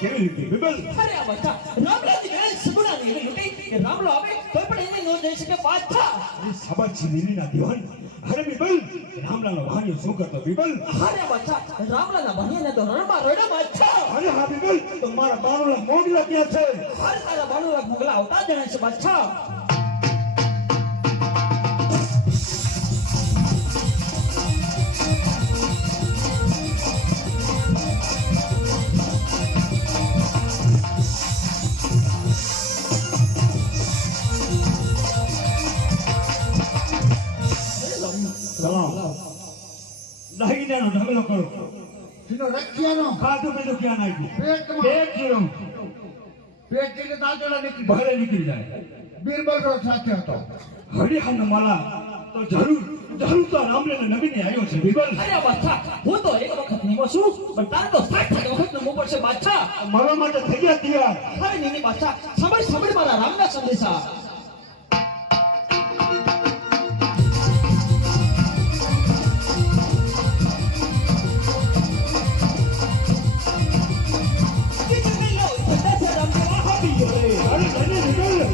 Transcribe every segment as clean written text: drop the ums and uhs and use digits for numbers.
કેવી રીતે બિબલ? અરે આ બચ્ચા રામલાની ગેલ સગુણાની એવી લૂંટી કે રામલો આવે તો પણ એને નો જઈ શકે પાછા. અરે સાબાજી નીલીના દીવાન. અરે બિબલ, રામલાનો ભાણિયો શું કરતો બિબલ? અરે બચ્ચા રામલાના ભાણિયાને તો રણમાં રડમાં છે. અરે હા બિબલ, તો મારા બાણુલા મોગલા ક્યાં છે? અરે તારા બાણુલા મોગલા આવતા જ છે બચ્ચા. દાહીનાનો ઢગલો કરો. સીનો રખિયાનો ખાધું પીધું ક્યાં નાખ્યું? પેટમાં પેટ જીરો પેટ થી દાંતડા નીકળી બહાર નીકળી જાય. બીરબલ નો સાથે હતો. હરિહન માલા તો જરૂર તો રામલેને નવીને આવ્યો છે બિબલ. અરે બચ્ચા હું તો એક વખત નીમો છું પણ તારે તો 60 વખત નમવું પડશે બાદશાહ. મારા માટે થઈ ગયા તૈયાર. અરે નીની બાદશાહ સાંભળ મારા રામના સંદેશા. અરે મને બિબલ,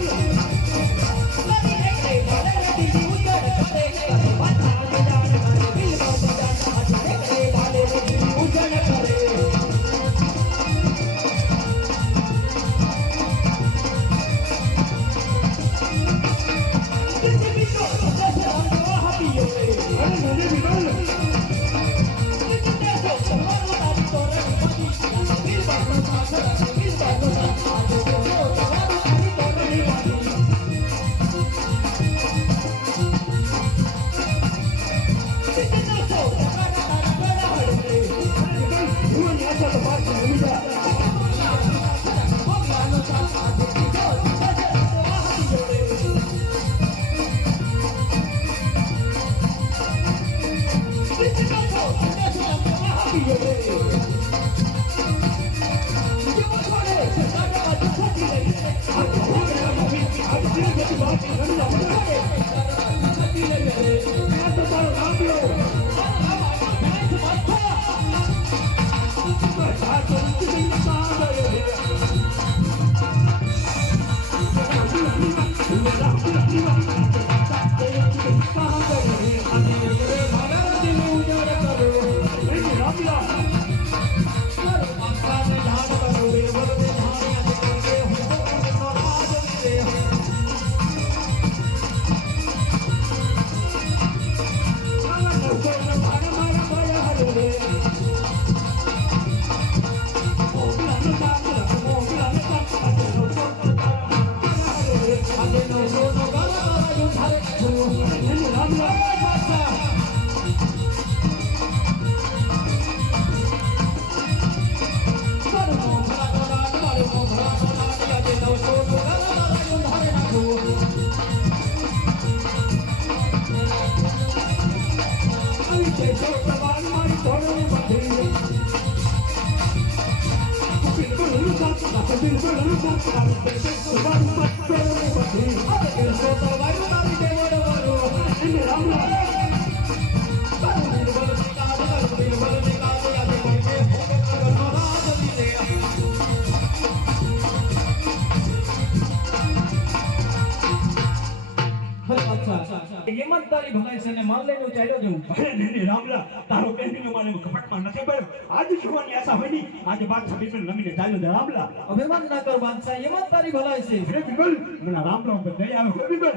ઈમાનદારી ભલાઈ છે ને માલ લઈને ચાલ્યો જવું. અરે નહીં રામલા, તારો બેનનો મારે કપટમાં નથી પડ્યો. આજે જોવાની આશા હોય ની, આજે બાદશાહ બિબલ નમીને ચાલ્યો છે રામલા. અભિમાન ના કર બાદશાહ, ઈમાનદારી ભલાઈ છે. અરે બિબલ, મને રામલા ઉપર દયા આવે હો બિબલ.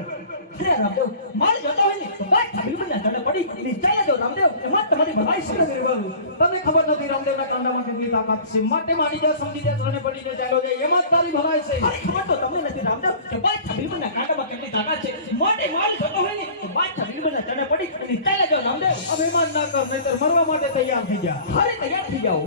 હે રામદેવ માલ જતો હોય ને તો બાદશાહ બિબલના ચડે પડી ને ચાલે જો રામદેવ. એમાં તમારી ભલાઈ છે બિરબલ. તમને ખબર નથી રામદેવના કાંડામાં કેટલી તાકાત છે. માટે માની જા સમજી જા ચડે પડીને ચાલ્યો જાય. ઈમાનદારી ભલાઈ છે. અરે ખબર તો તમને નથી રામદેવ કે બાદશાહ બિબલના કાંડામાં કેટલી તાકાત છે. માટે માલ જતો હોય ને તો બાદશાહ બિબલના ચડે પડી અને ચાલે જો રામદેવ. અભિમાન ના કર નહીતર મરવા માટે તૈયાર થઈ જા. અરે તૈયાર થઈ જાઓ.